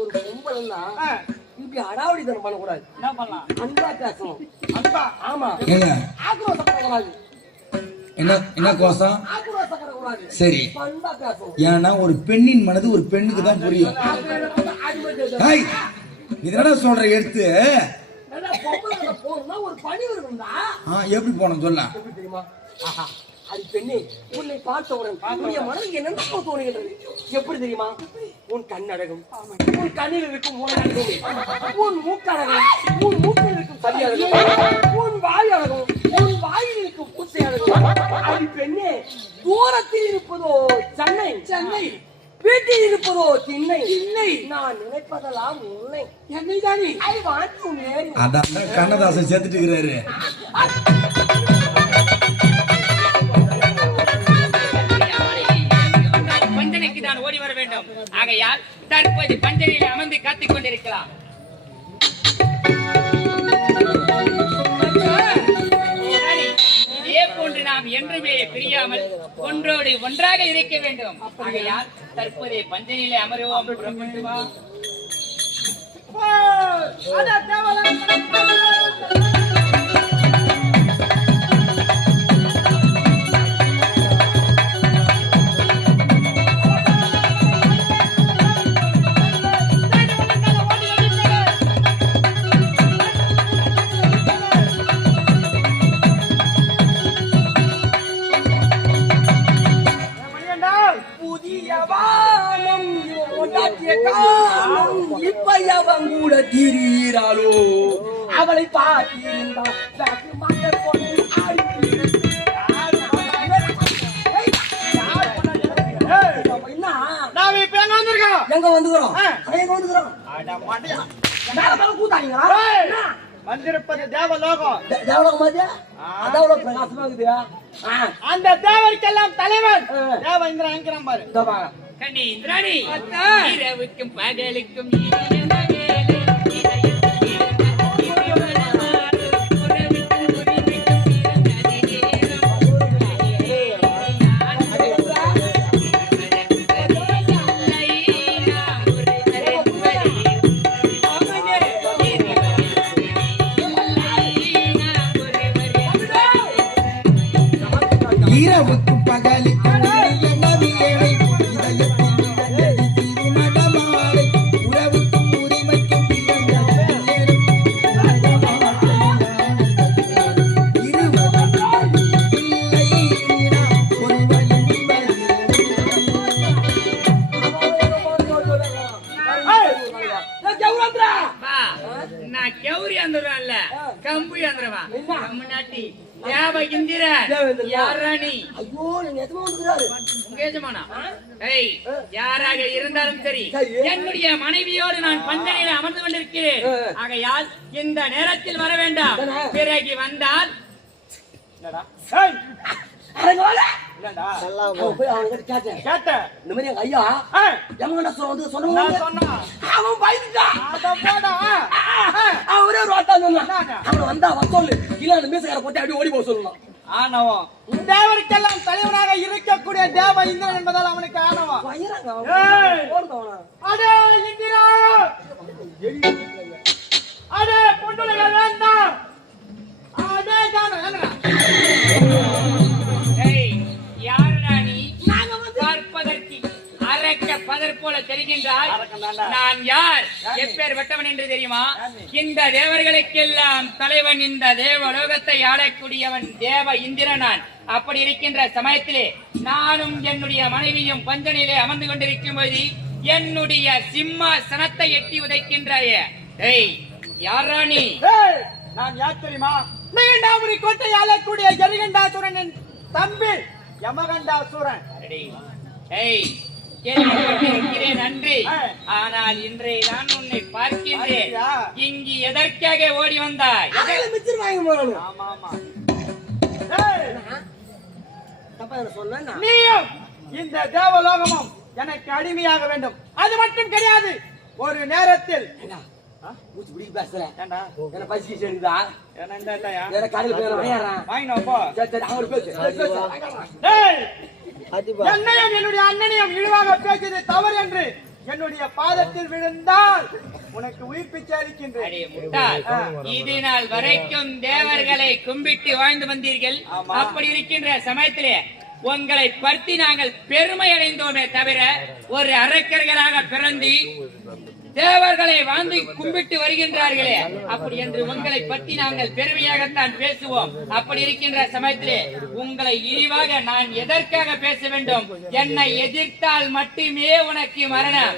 ஒரு பொம்பளைன்னா இப்படி அடாவடித்தனம் பண்ணக்கூடாது. என்ன பண்ணலாம்? அன்பா பேசணும். அன்பா? ஆமா. ஆக்ரோஷப்படக்கூடாது. என்ன கோசம்? ஆக்ரோஷப்படக்கூடாது. சரி. அன்பா பேசணும். ஏன்னா ஒரு பெண்ணின் மனது ஒரு பெண்ணுக்கு தான் புரியும். இதனடா சொல்ற எடுத்து போகணும்னா ஒரு பணிவு இருக்கும்டா. எப்படி போனோம் சொல்ல? எப்படி தெரியுமா? அது பெண்ணே, உன்னை பார்த்தவுடன் உன்னுடைய மனதில் என்ன தோணுகின்றது? எப்படி தெரியுமா? உன் கண்ணழகும், உன் கண்ணில் இருக்கும் உன் அழகும், உன் மூக்கழகும், உன் மூக்கில் இருக்கும் சரி அழகும், உன் வாய் அழகும், உன் வாயில் இருக்கும் பூசை அழகும். அது பெண்ணே, தூரத்தில் இருப்பதோ சென்னை சென்னை, வீட்டில் இருப்பதோ திண்ணை திண்ணை, நான் நினைப்பதெல்லாம் உன்னை என்னை தானே. I want to marry. அதான் கண்ணதாசன் சேர்த்துட்டு இருக்கிறாரு. பஞ்சனைக்கு நான் ஓடி வர வேண்டும். ஆகையால் தற்போது பஞ்சனையில் அமர்ந்து காத்துக் கொண்டிருக்கலாம். இதே போன்று நாம் என்றுமே பிரியாமல் ஒன்றோடு ஒன்றாக இருக்க வேண்டும். ஆகையால் தற்போதைய பஞ்சனையிலே அமருவோம். புறப்பட்டு வா. இப்பயவன் கூட திரியிறாளோ அவளை பார்த்திருந்தா எங்க வந்துக்கிறோம் வந்திருப்பது தேவலோகம். தேவலோகம் மாதிரியா? அதான் பிரகாசமா இருக்குது. அந்த தேவருக்கெல்லாம் தலைவன் தேவ இந்திரன் என்கிறான் பாரு. கண்ணி இந்திராணி, இரவுக்கும் பகலுக்கும் இரவுக்கும் பகலுக்கும் கம்பு அந்தரவா கம்முனாட்டி தேவ இந்திரன் யாராணி? ஐயோ, நீங்க எத்தனை வந்துறாரு? உங்க எஜமானா? ஏய், யாராக இருந்தாலும் சரி, என்னுடைய மனைவியோடு நான் பஞ்சனையில் அமர்ந்து கொண்டிருக்கிறேன். ஆகையால் இந்த நேரத்தில் வர வேண்டாம். பிறகு வந்தால் என்னடா? ஏய், அரங்கோல இல்லடா. போய் அவங்க கேட்டேன். இந்த மாதிரி எங்க ஐயா எங்கடா சொன்னா அவன் பயந்துட்டான். அத போடா. அவரே ரோட்டா சொன்னான். அவன் வந்தா சொல்லு, இல்ல அந்த மீசக்கார போட்டு அப்படியே ஓடி போக சொல்லணும். ஆணவம். தேவருக்கெல்லாம் தலைவனாக இருக்கக்கூடிய தேவ இந்திரன் என்பதால் அவனுக்கு ஆணவம். அடே இந்திரா, அடே பொண்ணுலக வேண்டாம். அடே தான என்னடா? ஏய், யாருடா நீ? பார்ப்பதற்கு அரக்க பதர் போல தெரிகின்றாய். நான் யார், எப்பேர் வெட்டவன் என்று தெரியுமா? இந்த தேவர்களுக்கெல்லாம் தலைவன், இந்த தேவலோகத்தை ஆளக்கூடியவன் தேவ இந்திரன் நான். அப்படி இருக்கின்ற சமயத்திலே நானும் என்னுடைய மனைவியும் பஞ்சனிலே அமர்ந்து கொண்டிருக்கும் போது என்னுடைய சிம்மாசனத்தை எட்டி உதைக்கின்றாயே. ஏய், யாரா நீ? நான் யார் தெரியுமா? நீண்டாபுரி கோட்டை ஆளக்கூடிய ஜெரிகண்டாசுரனின் தம்பி யமகண்டாசுரன். ஏய், கேள்விப்பட்டிருக்கிறேன் நன்றி. ஆனால் இன்றைய நான் உன்னை பார்க்கின்றேன். இங்கு எதற்காக ஓடி வந்தாய்? நீயும் இந்த தேவலோகமும் எனக்கு அடிமையாக வேண்டும். அது மட்டும் கிடையாது. ஒரு நேரத்தில் என்னையும் என்னுடைய அண்ணனையும் இழிவாக பேசியது தவறு என்று என்னுடைய பாதத்தில் விழுந்தால் உனக்கு உயிர் பிச்சை அளிக்கின்றேன். அடே முட்டாள், இது நாள் வரைக்கும் தேவர்களை கும்பிட்டு வாழ்ந்து வந்தீர்கள். அப்படி இருக்கின்ற சமயத்திலே உங்களை பற்றி நாங்கள் பெருமை அடைந்தோமே தவிர ஒரு அரக்கர்களாக பிறந்து தேவர்களை வாழ்ந்து கும்பிட்டு வருகின்றார்களே, அப்படி என்று உங்களை பற்றி நாங்கள் பெருமையாகத்தான் பேசுவோம். அப்படி இருக்கின்ற சமயத்திலே உங்களை இழிவாக நான் எதற்காக பேச வேண்டும்? என்னை எதிர்த்தால் மட்டுமே உனக்கு மரணம்.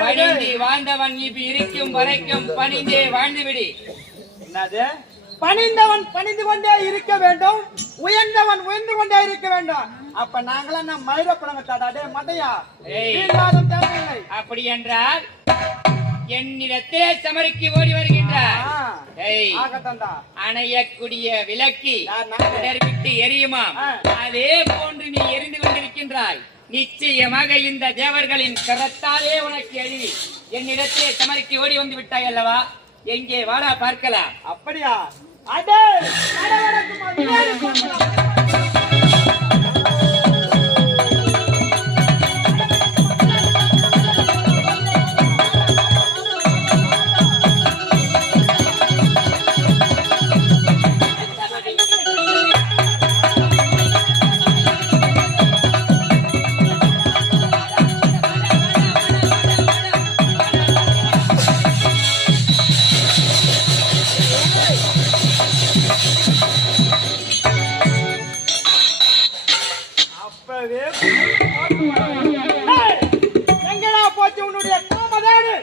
பணிந்து வாழ்ந்தவன் இப்ப இருக்கும் வரைக்கும் பணிந்தே வாழ்ந்துவிடு. என்னது? பணிந்தவன் பணிந்து கொண்டே இருக்க வேண்டும், உயர்ந்தவன் உயர்ந்து கொண்டே இருக்க வேண்டும். அப்ப நாங்களாம் நம்ம மயிரப்பழங்க தாடாடே மட்டையா தேவையில்லை. அப்படி என்றால் என்னிடத்தே சமருக்கு ஓடி வருகின்றார். அணையக்கூடிய விளக்கி விட்டு எரியுமாம், அதே போன்று நீ எரிந்து கொண்டிருக்கின்றாய். நிச்சயமாக இந்த தேவர்களின் கரத்தாலே உனக்கு எழுதி என்னிடத்தே சமருக்கு ஓடி வந்து விட்டாய் அல்லவா? எங்கே வாடா பார்க்கலாம். அப்படியா? அடே எங்கடா போச்சு உன்னுடைய காமதேனு?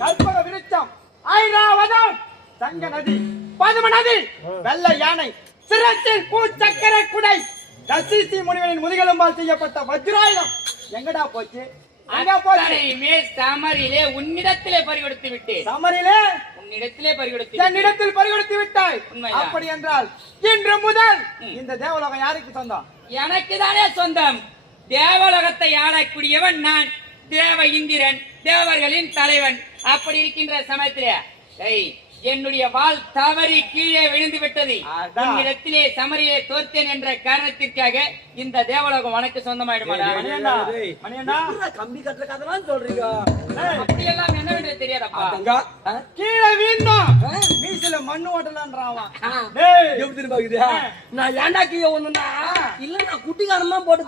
கற்பக விருட்சம், ஐராவதம், தங்க நதி, பதும நதி, வெள்ளை யானை, சிரத்தில் பூச்சக்கர குடை, கசிசி முனிவனின் முதுகெலும்பால் செய்யப்பட்ட வஜ்ராயுதம் எங்கடா போச்சு? சமரிலே உன்னிடத்திலே பறிகொடுத்து விட்டேன். சமரிலே உன்னிடத்திலே பறிகொடுத்து என்னிடத்தில் பறிகொடுத்து விட்டாய். அப்படி என்றால் இன்று முதல் இந்த தேவலோகம் யாருக்கு சொந்தம்? எனக்கு தானே சொந்தம். தேவலோகத்தை ஆளக்கூடியவன் நான், தேவ இந்திரன், தேவர்களின் தலைவன். அப்படி இருக்கின்ற சமயத்திலே என்னுடைய வாள் தவறி கீழே விழுந்து விட்டது. இடத்திலே சமரியை தோற்றேன் என்ற காரணத்திற்காக இந்த தேவலோகம் உனக்கு சொந்தமாயிடுமாடா? கம்பி கட்டுற கதை சொல்றீங்க. அப்படி எல்லாம் என்னவென்று தெரியாதப்பா. கீழே வீழ்ந்தோம் மீசில மண்ணு ஓட்டலான்றான். எப்படி தெரியுமா? நான் ஏன்டா கீழே ஒண்ணுன்னா இல்ல நான் குட்டிக்காரமா போட்டு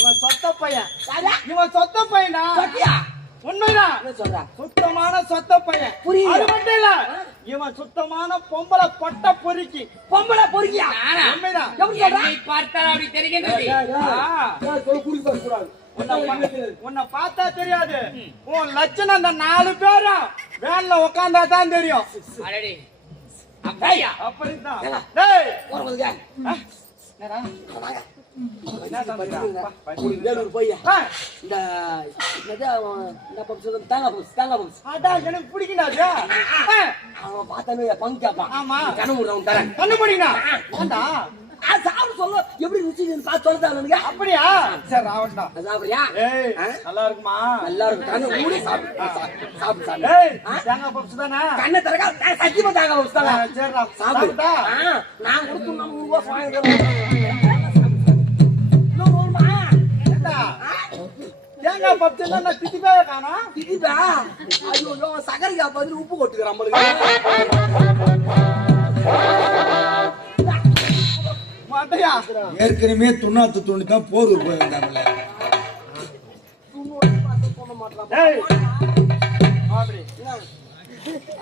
இவன் சொத்த பையன், இவன் சொத்த பையனா? உண்மைதான், சுத்தமான சொத்த பையன். அது மட்டும் இல்ல, இவன் சுத்தமான பொம்பளை பொட்ட பொறுக்கி. பொம்பளை பொறுக்கியா? உண்மைதான். பார்த்தால் அப்படி தெரிகின்றது. உன்னை பார்த்தா தெரியாது, உன் லட்சணம் அந்த 4 பேரும் வேன்ல உட்கார்ந்தா தான் தெரியும். அப்படித்தான். எனக்கு பிடிக்கிறாரு. அவன் பார்த்தானே பங்கு கேட்பான். ஆமா, கண்ணு தரேன். கண்ணு முடியுங்க. சாப்பிட சொல்ல எப்படி ருசி பார்த்து சொல்லுங்க. அப்படியா? சரி ராவண்டா சாப்பிடுறியா? நல்லா இருக்குமா? நல்லா இருக்கும். கண்ணு மூடி சாப்பிடு சாப்பிடு. தேங்காய் பப்ஸ் தானே? கண்ணை திறக்க சத்தியமா தேங்காய் பப்ஸ் தானே. சரிடா சாப்பிட்டா நான் கொடுத்து 3 ரூபா வாங்கிக்கிறேன். தேங்காய் பப்ஸ் நான் திட்டிப்பே காணா. திட்டிப்பா? ஐயோ சகரிக்கா பதில் உப்பு கொட்டுக்கிறேன் நம்மளுக்கு. ஏற்கனவே துண்ணாத்து துணி தான் போர் போயிருந்தாங்கல்ல.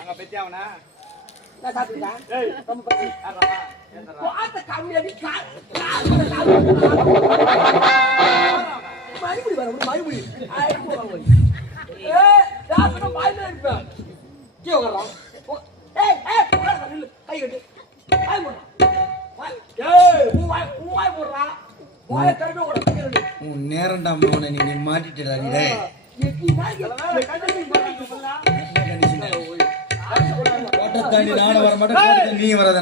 அங்க பத்தி அவனா நேரண்டா மோன நீ மாட்டிட்டா. நானும் வர மாட்டேன், நீ வராதா?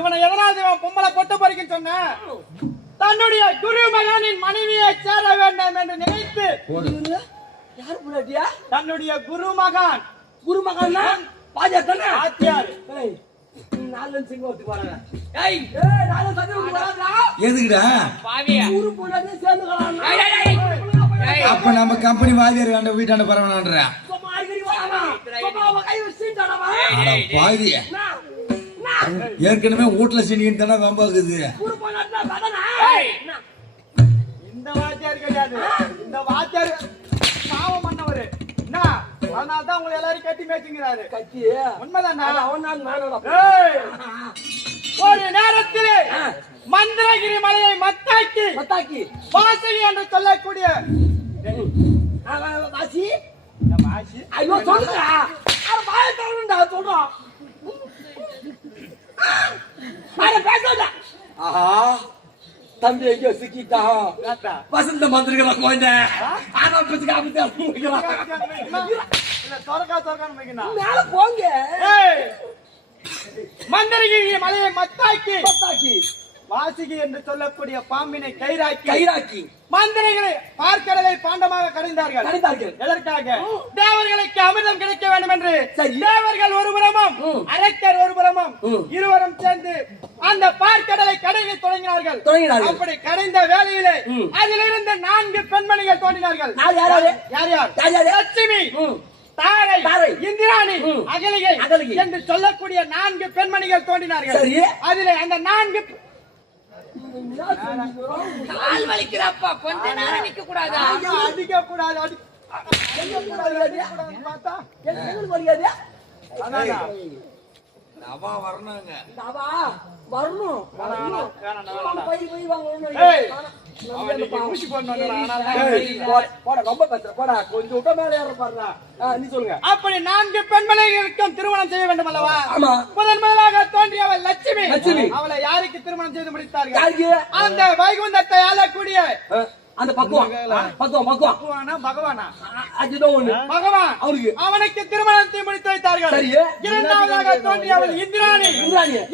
இவனை எதனால பொம்பளை பொட்ட பறிக்க சொன்ன? தன்னுடைய குரு மகனின் மனைவியை சேர வேண்டும் என்று நினைத்து. யாரு புள்ளாட்டியா? தன்னுடைய குரு மகன். குரு மகன் பாஜாத்தானே ஆத்தியார். எதுக்குடா பாவியா? ஊரு பொண்ணாட்டி சேர்ந்துக்கலாம். அப்ப நம்ம கம்பெனி வாதியார் வேண்ட வீட்டாண்ட பரவாயில்லைன்ற சும்மா அடிக்கடி வராமா சும்மா அவ கை வச்சுட்டானவா பாதி ஏற்கனவே வீட்டுல சீனின்னு தானே வம்பாக்குது குறுப்ப நட்டா கதனா இந்த வாத்தியார் கிடையாது, இந்த வாத்தியார் பாவம் பண்ணவரு என்ன, அதனாலதான் உங்களை எல்லாரும் கட்டி மேய்ச்சுங்கிறாரு. கட்சி உண்மைதானா? அவன் தான் நானோட ஏய், ஒரு நேரத்திலே மந்திரகிரி மலையை மத்தாக்கி மத்தாக்கி வாசகி என்று சொல்லக்கூடிய வாசி இந்த வாசி ஐயோ சொல்லுடா அட வாய தரணும்டா சொல்றோம் அட பேசடா ஆஹா தம்பி எங்க சிக்கிட்டா ராத்தா. வசந்த மந்திரிகள கோயிந்த ஆனா பிச்சுக்கு அப்படியே இல்ல சொரக்கான்னு வைக்கணும். மேல போங்க ஏய், மந்திரகிரி மலையை மத்தாக்கி மத்தாக்கி வாசிகி என்று சொல்லக்கூடிய பாம்பினை கயிறாக்கி கைராக்கி மந்திரிகளை பார்க்கடலை பாண்டமாக கடைந்தார்கள். கடைந்தார்கள். எதற்காக? தேவர்களுக்கு அமிர்தம் கிடைக்க வேண்டும் என்று. சரி. தேவர்கள் ஒரு புறமும் அரக்கர் ஒரு புறமும் இருவரும் சேர்ந்து அந்த பார்க்கடலை கடையை தொடங்கினார்கள். அப்படி கடைந்த வேளையிலே அதிலிருந்து 4 பெண்மணிகள் தோன்றினார்கள். யார் யார் யார் யார்? யார் யார்? லட்சுமி, தாரை, தாரை, இந்திராணி, அகலிகை அகலிகை என்று சொல்லக்கூடிய 4 பெண்மணிகள் தோன்றினார்கள். சரி. அதிலே அந்த 4 கால் வலிக்கிறப்பா கொஞ்ச நேரம் நிக்க கூடாதா? அடிக்க கூடாது, அடிக்க கூடாது பார்த்தா என்ன வரியாதே அதானா? அவா வரணுங்க தாவா வரணும் போய் வாங்கணும் ஏய், அவன் ஊசி போடா ரொம்ப பேசுற போடா கொஞ்சம் விட்ட மேல ஏற பாருடா நீ சொல்லுங்க. அப்படி 4 பெண்மணிகளுக்கும் திருமணம் செய்ய வேண்டும் அல்லவா? ஆமா. முதலாக தோன்றியவள் லட்சுமி. லட்சுமி. அவளை யாருக்கு திருமணம் செய்து முடித்தார்கள்? யாருக்கு? அந்த வைகுந்தத்தை ஆளக்கூடிய அந்த பக்குவம் பக்குவம் பகவானா? அதுதான் ஒண்ணு பகவான் அவருக்கு அவனுக்கு திருமணத்தை முடித்து வைத்தார்கள். சரி. இரண்டாவதாக தோன்றியவள் இந்திராணி.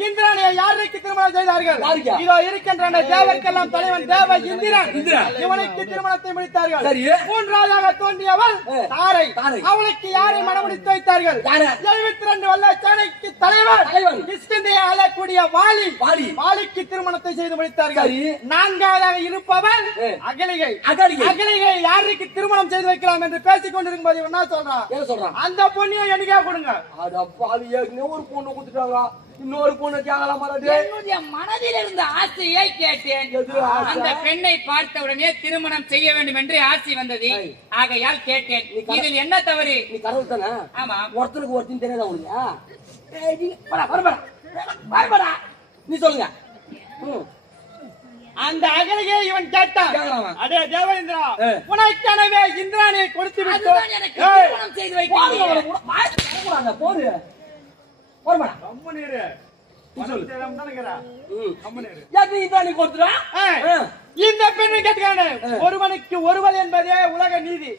இந்திராணியை யாருக்கு திருமணம் செய்தார்கள்? இதோ இருக்கின்ற தேவர்க்கெல்லாம் தலைவன் தேவ இந்திரன். இவனுக்கு திருமணத்தை முடித்தார்கள். சரி. மூன்றாவதாக தோன்றியவள் தாரை. தாரை. அவளுக்கு யாரை மணமுடித்து வைத்தார்கள்? 72 வல்லச்சானைக்கு தலைவன் கிஷ்கிந்தையை ஆளக்கூடிய வாலி. வாலிக்கு திருமணத்தை செய்து முடித்தார்கள். சரி. நான்காவதாக இருப்பவள் அகலிகை யாருக்கு திருமணம் செய்து வைக்கலாம் என்று பேசிக் கொண்டிருக்கும் போது என்ன சொல்றான்? அந்த பொண்ணையும் எனக்கே கொடுங்க. ஒரு பொண்ணு கொடுத்துட்டாங்க, இன்னொரு பொண்ணு கேட்கலாம். என்னுடைய மனதில் இருந்த ஆசையை கேட்டேன். அந்த பெண்ணை பார்த்தவுடனே திருமணம் செய்ய வேண்டும் என்று ஆசை வந்தது. ஆகையால் கேட்டேன். இதில் என்ன தவறு? நீ கடவுள் தானே? ஆமா. ஒருத்தருக்கு ஒருத்தன் தெரியாதா உனக்கு? நீ சொல்லுங்க. அந்த அகலியை இவன் கேட்டான். அடே தேவேந்திரா, உனக்கெனவே இந்திராணியை கொடுத்து அதுதான் எனக்கு திருமணம் செய்து வைக்கிறேன். போரு இந்த பெண்ணை கேட்கிறானே, ஒருவனுக்கு ஒருவன் என்பதே உலக நீதி.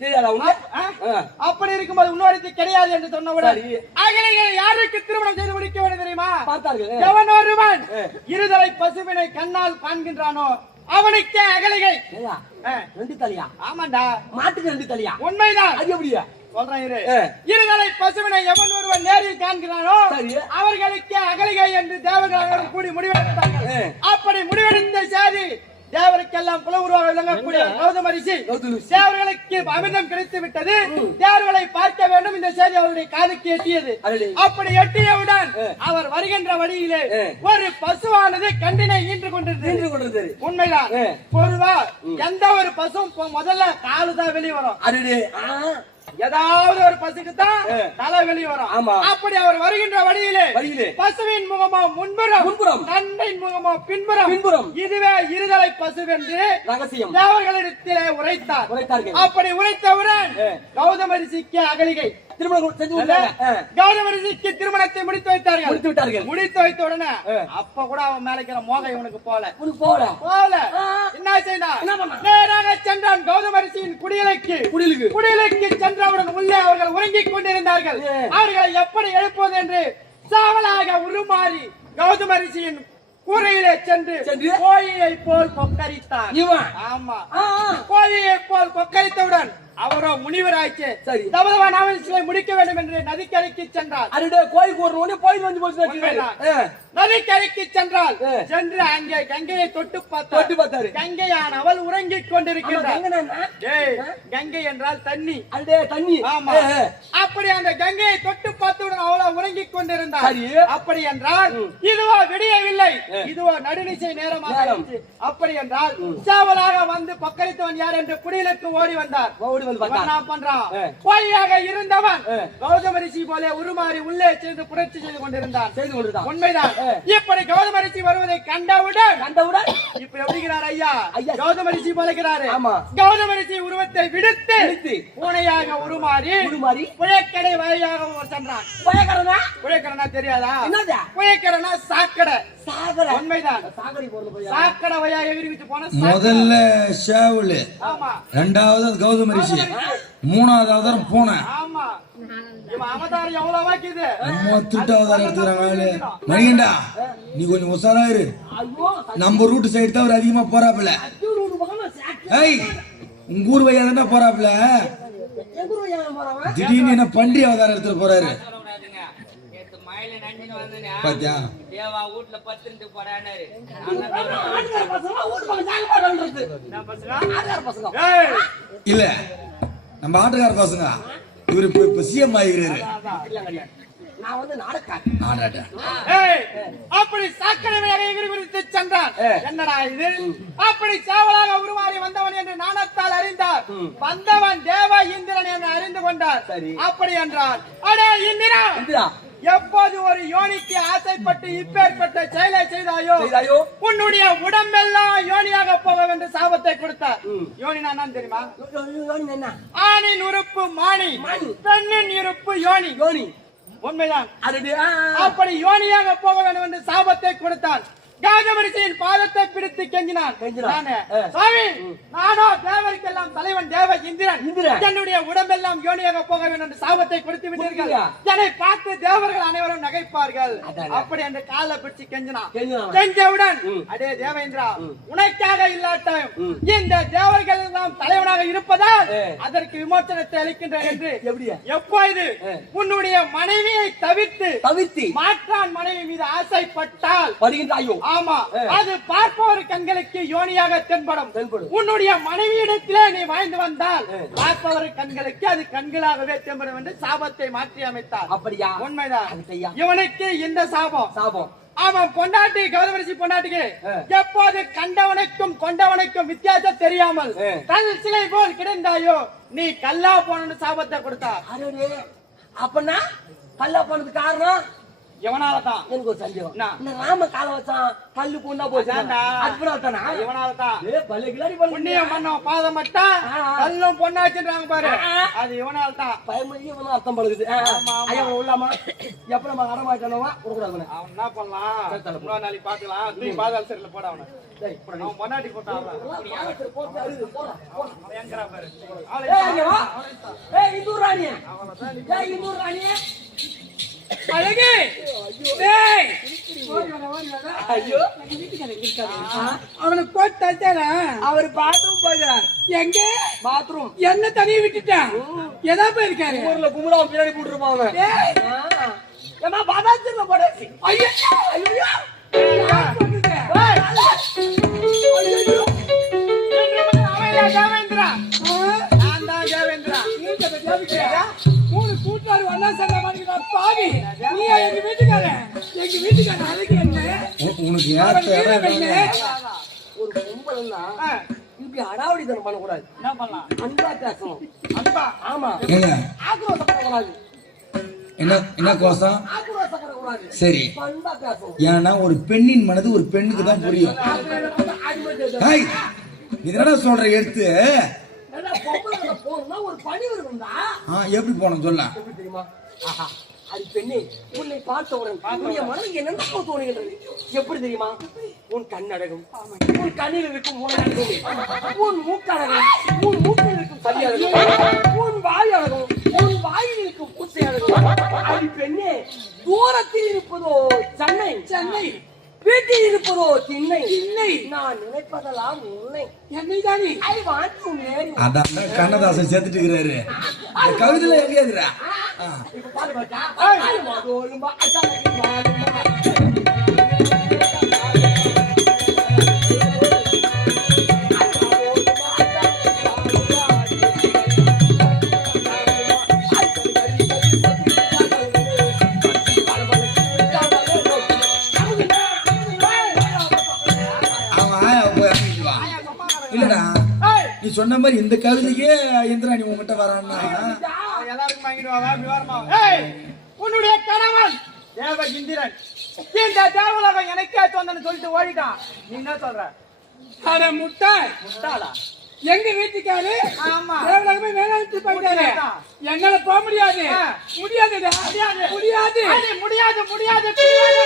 அப்படி இருக்கும்போது இன்னொருத்தி கிடையாது என்று சொன்னவுடன் அகலியை யாருக்கு திருமணம் செய்து முடிக்க வேண்டும் தெரியுமா? எவன் ஒருவன் இருதலை பசுவினை கண்ணால் காண்கின்றானோ அவனுக்கே அகலிகை. 2 தலையா? ஆமாண்டா, மாட்டுக்கு 2 தலையா? உண்மைதான். அது எப்படியா? சொல்றேன் இரு. இருதலை பசுவினை எவன் ஒருவன் நேரில் காண்கிறானோ அவர்களுக்கு அகலிகை என்று தேவர்கள் கூடி முடிவெடுத்தார்கள். அப்படி முடிவெடுத்த செய்தி தேவருக்கெல்லாம் புலவுருவாக விளங்கக்கூடிய கௌதம ரிஷி தேவர்களுக்கு அமிர்தம் கிடைத்து விட்டது. தேவர்களை பார்க்க வேண்டும். இந்த செய்தி அவருடைய காதுக்கு எட்டியது. அப்படி எட்டியவுடன் அவர் வருகின்ற வழியிலே ஒரு பசுவானது கண்டினை ஈன்று கொண்டிருந்தது. உண்மைதான். பொதுவா எந்த ஒரு பசுவும் முதல்ல காலுதான் வெளியே வரும். ஏதாவது ஒரு பசுக்கு தான் தலை வெளியே வரும். அப்படி அவர் வருகின்ற வழியிலே பசுவின் முகமோ முன்புறம், கண்ணின் முகமோ பின்புறம், இதுவே இருதலை பசுவென்று ரகசியம் தேவர்களிடத்திலே உரைத்தார்கள். அப்படி உரைத்தவுடன் கௌதம ரிஷிக்கு அகலிகை கௌதம ரிஷிக்கு திருமணத்தை முடித்து வைத்தார்கள். முடித்து வைத்த உடனே அப்ப கூட அவன் மேல மோக இவனுக்கு போல என்ன செய்தான்? நேராக சென்றான் கௌதம ரிஷியின் குடிலுக்கு சென்றவுடன் உள்ளே அவர்கள் உறங்கிக் கொண்டிருந்தார்கள். அவர்களை எப்படி எழுப்புவது என்று சாவலாக உருமாறி கௌதம ரிஷியின் கூரையிலே சென்று கோழியை போல் கொக்கரித்தான். ஆமா, கோழியை போல் கொக்கரித்தவுடன் அவரோ முனிவராய்ச்சு சரி. தபதவானாவின் சிலை முடிக்க வேண்டும் என்று நதிக்கரைக்கு சென்றார். அருடே கோயிலுக்கு ஒரு உடனே போயிட்டு வந்து போச்சு உண்மைதான். நதிக்கரைக்கு சென்றால் சென்று அங்கே கங்கையை தொட்டு பார்த்தாரு. கங்கையான் அவள் உறங்கிக் கொண்டிருக்கின்றார். ஏய், ஆ? கங்கை என்றால் தண்ணி. அருடே தண்ணி. ஆமா. அப்படி அந்த கங்கையை தொட்டு பார்த்தவுடன் அவளோ உறங்கிக் கொண்டிருந்தார். சரி. அப்படி என்றால் இதுவோ விடியவில்லை, இதுவோ நடுநிசை நேரமாக இருந்துச்சு. அப்படி என்றால் சேவலாக வந்து பக்கரித்தவன் யார் என்று குடிலுக்கு ஓடி வந்தார். ஓடி வந்து பார்த்தா என்ன பண்றான்? கோழியாக இருந்தவன் கௌதம ரிஷி போல உருமாறி உள்ளே சேர்ந்து புரட்சி செய்து கொண்டிருந்தான். உண்மைதான். இப்படி கௌதம ரிஷி வருவதை கண்டவுடன் இப்ப எப்படிங்கிறார் ஐயா? கௌதம ரிஷி போலகிறாரு. கௌதம ரிஷி உருவத்தை விடுத்து பூனையாக உருமாறி புழைக்கடை வழியாக சென்றான். புழைக்கடனா தெரியாதா? புழைக்கடனா சாக்கடை. உண்மைதான். சாக்கடை வழியாக விரிவிட்டு போன முதல்ல ஷேவலு, ஆமா. ரெண்டாவது கௌதம ரிஷி, மூணாவது அவதாரம் பூனை. ஆமா. இவன் அவதாரம் எவ்வளவு வாக்கிது? நம்ம திருட்டு அவதாரம் எடுத்துக்கிறாங்க. மணிகண்டா, நீ கொஞ்சம் உசாராயிரு. நம்ம ரூட் சைடு தான் அவர் அதிகமா போறாப்புல. ஏய், உங்க ஊர் வழியா தானே போறாப்புல. திடீர்னு என்ன பன்றி அவதாரம் எடுத்துட்டு போறாரு. பாத்தியா? தேவா வீட்டுல 10 போறானாரு. இல்ல, நம்ம ஆட்டுக்கார பசங்க. இவரு இப்ப சிஎம் ஆகிறாரு. நான் வந்து நாடகம். அப்படி சாக்கடை வழியாக விரிவித்து சென்றான். என்னடா இது? அப்படி சேவலாக உருமாறி வந்தவன் என்று நாணத்தால் அறிந்தார். வந்தவன் தேவ இந்திரன் என்று அறிந்து கொண்டார். அப்படி என்றார், அடே இந்திரா, எப்போது ஒரு யோனிக்கு ஆசைப்பட்டு இப்பேற்பட்ட செயலை செய்தாயோ உன்னுடைய உடம்பெல்லாம் யோனியாக போக என்று சாபத்தை கொடுத்தார். யோனினா என்னன்னு தெரியுமா? ஆணின் உறுப்பு மாணி, பெண்ணின் உறுப்பு யோனி. உண்மைதான். அப்படி யோனியாக போக வேண்டும் என்று சாபத்தை கொடுத்தான். கௌதம ரிஷியின் பாதத்தை பிடித்து கெஞ்சினான். சுவாமி, நானோ தேவருக்கெல்லாம் தலைவன் தேவ இந்திரன். என்னுடைய உடம்பெல்லாம் யோனியாக போக வேண்டும் என்று சாபத்தை கொடுத்து விட்டீர்கள். என்னை பார்த்து தேவர்கள் அனைவரும் நகைப்பார்கள். அப்படி என்று காலை பிடிச்சு கெஞ்சினான். கெஞ்சவுடன், அடே தேவேந்திரா, உனக்காக இல்லாட்டும் இந்த தேவர்கள் எல்லாம் தலைவனாக இருப்பதால் அதற்கு விமோசனத்தை அளிக்கின்றேன் என்று எப்போது உன்னுடைய மனைவியை தவிர்த்து மாற்றான் மனைவி மீது ஆசைப்பட்டால் வருகின்றாயோ? ஆமா, அது பார்ப்பவர் கண்களுக்கு யோனியாக தென்படும். உன்னுடைய மனைவியிடத்திலே நீ வாழ்ந்து வந்தால் பார்ப்பவர் கண்களுக்கு அது கண்களாகவே தென்படும் என்று சாபத்தை மாற்றி அமைத்தார். அப்படியா? உண்மைதான். இவனுக்கு இந்த சாபம். அவன் பொண்டாட்டி கௌதம ரிஷி பொண்டாட்டிக்கு எப்போது கண்டவனுக்கும் கொண்டவனுக்கும் வித்தியாசம் தெரியாமல் கல் சிலை போல் கிடந்தாயோ நீ கல்லா போன சாபத்தை கொடுத்தார். அப்பனா கல்லா போனது காரணம் இவனாலதான். எனக்கு ஒரு சந்தேகம். ராம கால வச்சான் கல்லு பொண்ணா போச்சாண்டா. இவனாலதான். புண்ணியம் பண்ணோம் பாதம் மட்டா கல்லும் பொண்ணாச்சுன்றாங்க பாரு. அது இவனால்தான். பயமொழி அர்த்தம் பழகுது. ஐயா உள்ளாமா எப்ப நம்ம அடமாட்டோமா கொடுக்கூடாது. அவன் என்ன பண்ணலாம்? இன்னொரு நாளைக்கு பாத்துக்கலாம். தூக்கி பாதாள சரியில போட அவனை. அவன் பொண்டாட்டி போட்டான். எங்கடா பாரு. இந்தூர் ராணிய இந்தூர் ராணிய அழகு. அவனை போட்டு அவர் பாத்ரூம் போயிடுறார். எங்க பாத்ரூம் என்ன தனியை விட்டுட்டான்? எதா போயிருக்காரு? ஊர்ல கும்பலா பின்னாடி போட்டுருப்பாங்க. ஏமா பாதாளத்துல போடாச்சு. ஐயோ ஐயோ தேவேந்திரா, நான் தான் தேவேந்திரா. மூணு கூட்டாரு வந்தா சண்டை மாட்டிக்கிட்டா பாவி. நீ எங்க வீட்டுக்காரன் அதுக்கு என்ன உனக்கு ஒரு கும்பலன்னா இப்படி அடாவடித்தனம் பண்ணக்கூடாது. என்ன பண்ணலாம்? அன்பா பேசணும். அன்பா? ஆமா. ஆக்ரோஷப்படக்கூடாது. என்ன கோசம்? ஆக்ரோஷப்படக்கூடாது. சரி, அன்பா பேசணும். ஏன்னா ஒரு பெண்ணின் மனது ஒரு பெண்ணுக்கு தான் புரியும். இதெல்லாம் சொல்ற எடுத்து ஒரு பணி வரும்டா. எப்படி போனோம் சொல்ல? எப்படி தெரியுமா? அது பெண்ணே, உன்னை பார்த்தவுடன் உன்னுடைய மனதில் என்னென்ன தோணுகின்றது? எப்படி தெரியுமா? உன் கண்ணழகும், உன் கண்ணில் இருக்கும் மூலழகும், உன் மூக்கழகும், உன் மூக்கில் இருக்கும் சரியழகும், உன் வாய் அழகும், உன் வாயில் இருக்கும் பூச்சை அழகும். அது பெண்ணே, தூரத்தில் இருப்பதோ சென்னை. வீட்டில் இருப்பதோ திண்ணை இல்லை, நான் நினைப்பதெல்லாம் உன்னை. என்னை தானே ஐ வாண்ட் டு மேரி. அதான் கண்ணதாசன் சேர்த்துட்டு இருக்கிறாரு. இந்த கவிதையில எங்கேயாதுரா? இப்ப பாரு பாத்தா ஓலுமா இல்லடா, நீ சொன்ன மாதிரி இந்த கவிதைக்கே இந்திராணி உங்ககிட்ட வரான்னா எல்லாருக்கும் வாங்கிடுவாங்க. அப்படி வரமா? உன்னுடைய கணவன் தேவ இந்திரன் இந்த தேவலோகம் எனக்கே சொந்தன்னு சொல்லிட்டு ஓடிட்டான். நீ என்ன சொல்ற? அட முட்டாள், முட்டாளா? எங்க வீட்டுக்காரு ஆமா. தேவலோகமே வேணாம்னு போயிட்டாரு. என்னால போக முடியாது. முடியாதுடா, முடியாது. முடியாது, முடியாது, முடியாது, முடியாது.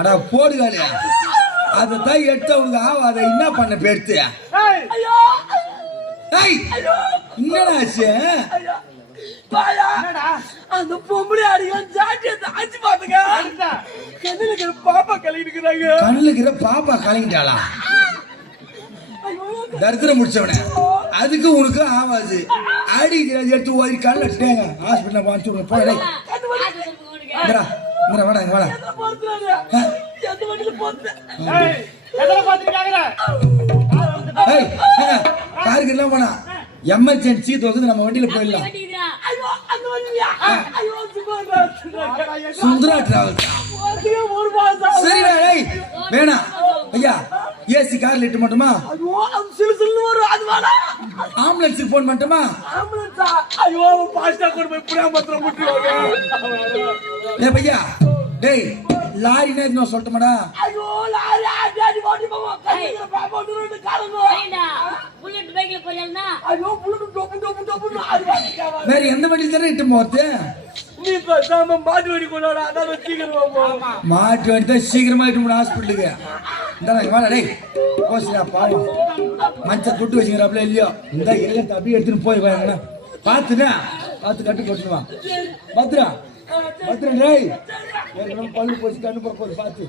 அடா போடுகாலே, அதான் எடுத்து அவனுக்கு ஆவாத என்ன பண்ண பெருத்து? என்னடா ஆச்சு? அந்த பொம்பளை அடிக்கான் ஜாட்டியத்தை ஆச்சு பாத்துங்க. கண்ணுல இருக்கிற பாப்பா கலங்கிட்டுக்கிறாங்க. கண்ணுல இருக்கிற பாப்பா கலங்கிட்டாளா? தரித்திரம் முடிச்சவன அதுக்கு உனக்கு ஆவாது. அடி எடுத்து ஓடி கண்ணு அடிச்சுட்டாங்க. ஹாஸ்பிட்டல வாங்கிச்சு விடுங்க. போய் வாடா இங்க வாடா. காருக்கு எல்லாம் போனா எமர்ஜென்சி தோக்குது, நம்ம வண்டியில போயிடலாம். சுந்தரா டிராவல்ஸ். சரிடா, வேணாம் ஐயா. ஏசி கார் லிட்டு மட்டுமா? ஆம்புலன்ஸுக்கு போன் மட்டுமா? பையா டேய், லாரி என்ன சொல்லட்டுமாடா? வேற எந்த வண்டியில தானே இட்டு போறது? மாட்டு வண்டி கொண்டாடா, மாட்டு வண்டி தான் சீக்கிரமா இட்டு போன ஹாஸ்பிட்டலுக்கு. டேய் போசிடா, பாவம் மஞ்ச தொட்டு வச்சுக்கிறாப்ல இல்லையோ? இந்த எல்லாம் அப்படியே எடுத்துட்டு போய் வாங்க. பாத்துனா பார்த்து கட்டு போட்டுருவான். பத்திரா பத்திரா டேய், பல்லு போச்சு கண்ணு போறது பார்த்து.